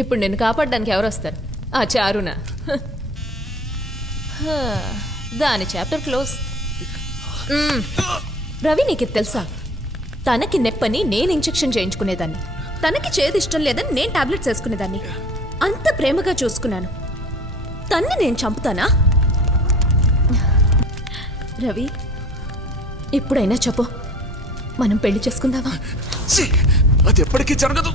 ఇప్పుడు నిన్ను కాపాడడానికి ఎవరు వస్తారు? ఆ చారునా? దాని చాప్టర్ క్లోజ్. రవి నీకు తెలుసా, తనకి నెప్పని నేను ఇంజెక్షన్ చేయించుకునేదాన్ని, తనకి చేదు ఇష్టం లేదని నేను టాబ్లెట్స్ వేసుకునేదాన్ని. అంత ప్రేమగా చూసుకున్నాను. తన్ని నేను చంపుతానా? రవి, ఇప్పుడైనా చెప్పు, మనం పెళ్లి చేసుకుందామా? అది ఎప్పటికీ జరగదు.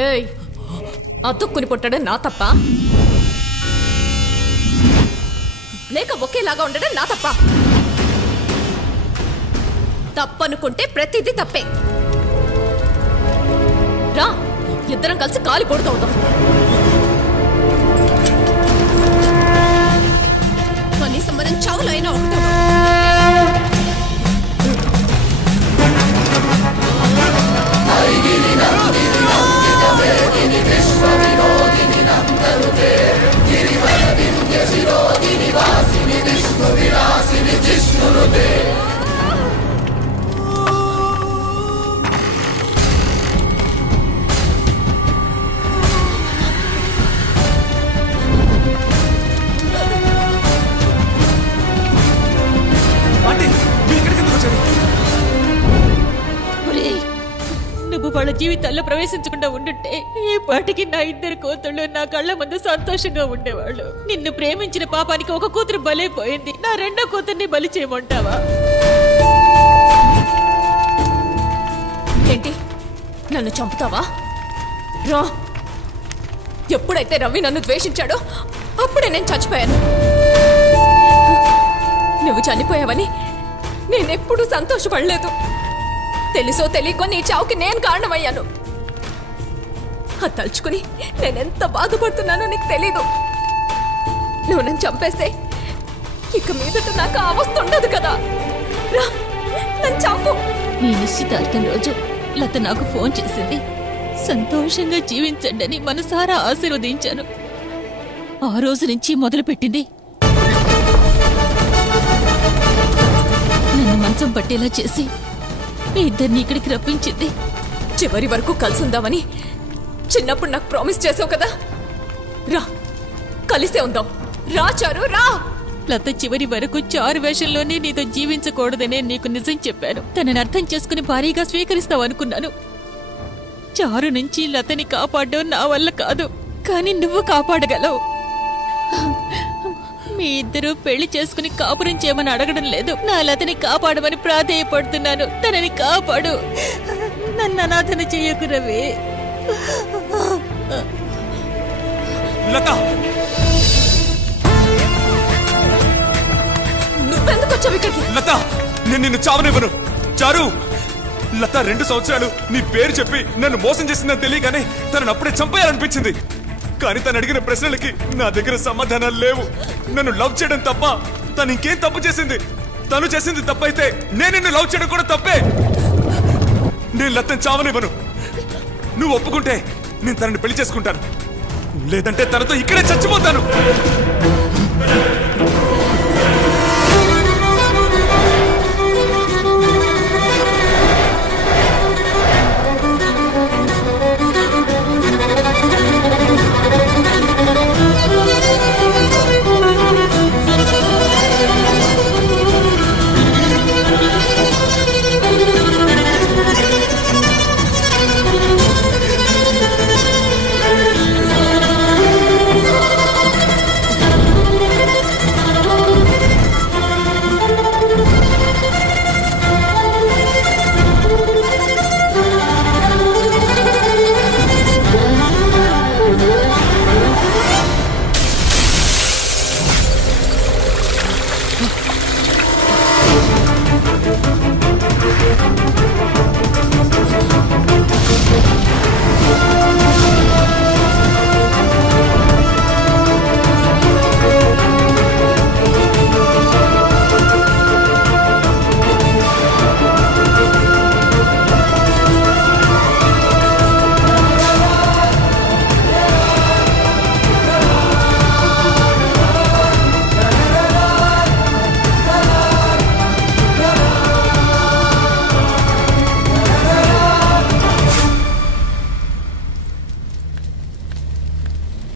ఏయ్, అతుక్కుని పుట్టడం నా తప్ప, లేక ఒకేలాగా ఉండడం నా తప్ప? తప్పనుకుంటే ప్రతిదీ తప్పే. రా, ఇద్దరం కలిసి కాలి పొడుతవుతాం. కనీసం మనం చావులో అయినా ఉంటాం. నువ్వు వాళ్ళ జీవితాల్లో ప్రవేశించకుండా ఉండుంటే ఈ పాటికి నా ఇద్దరు కూతుళ్ళు నా కళ్ళ ముందు సంతోషంగా ఉండేవాళ్ళు. నిన్ను ప్రేమించిన పాపానికి ఒక కూతురు బలైపోయింది, నా రెండో కూతుర్ని బలి చేయమంటావా? ఏంటి, నన్ను చంపుతావా? రా. ఎప్పుడైతే రవి నన్ను ద్వేషించాడో అప్పుడే నేను చచ్చిపోయాను. నువ్వు చనిపోయావని నేనెప్పుడూ సంతోషపడలేదు. తెలుసో తెలియకో నీ చావుకి నేను కారణమయ్యాను. అది తలుచుకుని నేనెంత బాధపడుతున్నానో నీకు తెలీదు. నువ్వు నన్ను చంపేస్తే ఇక మీదట నాకు అవస్థ ఉండదు కదా. రా, నన్ను చంపు. నీ నిశ్చితార్థం రోజు లత నాకు ఫోన్ చేసింది. సంతోషంగా జీవించండి అని మనసారా ఆశీర్వదించాను. ఆ రోజు నుంచి మొదలుపెట్టింది నన్ను మంచం పట్టేలా చేసి మీ ఇద్దరిని ఇక్కడికి రప్పించింది. చివరి వరకు కలిసి ఉందామని చిన్నప్పుడు నాకు ప్రామిస్ చేసావు కదా. రా, కలిసే ఉందాం. రా చారు, రా. లత చివరి వరకు చారు వేషంలోనే నీతో జీవించకూడదనే నీకు నిజం చెప్పాను. తనని అర్థం చేసుకుని భారీగా స్వీకరిస్తావు అనుకున్నాను. చారు నుంచి లతని కాపాడడం నా వల్ల కాదు, కానీ నువ్వు కాపాడగలవు. మీ ఇద్దరు పెళ్లి చేసుకుని కాపురం చేయమని అడగడం లేదు, నా లతని కాపాడమని ప్రాధేయపడుతున్నాను. తనని కాపాడు, నన్ను అనాథన చెయ్యకు రవి. నువ్వెందుకు వచ్చావు ఇక్కడికి? లత, నేను నిన్ను చావనివ్వను. చారు, లత 2 సంవత్సరాలు నీ పేరు చెప్పి నన్ను మోసం చేసిందని తెలియగానే తనను అప్పుడే చంపేయాలనిపించింది. కానీ తను అడిగిన ప్రశ్నలకి నా దగ్గర సమాధానాలు లేవు. నన్ను లవ్ చేయడం తప్ప తను ఇంకేం తప్పు చేసింది? తను చేసింది తప్పైతే నేను నిన్ను లవ్ చేయడం కూడా తప్పే. నేను లతను చావనివ్వను. నువ్వు ఒప్పుకుంటే నేను తనని పెళ్లి చేసుకుంటాను, లేదంటే తనతో ఇక్కడే చచ్చిపోతాను.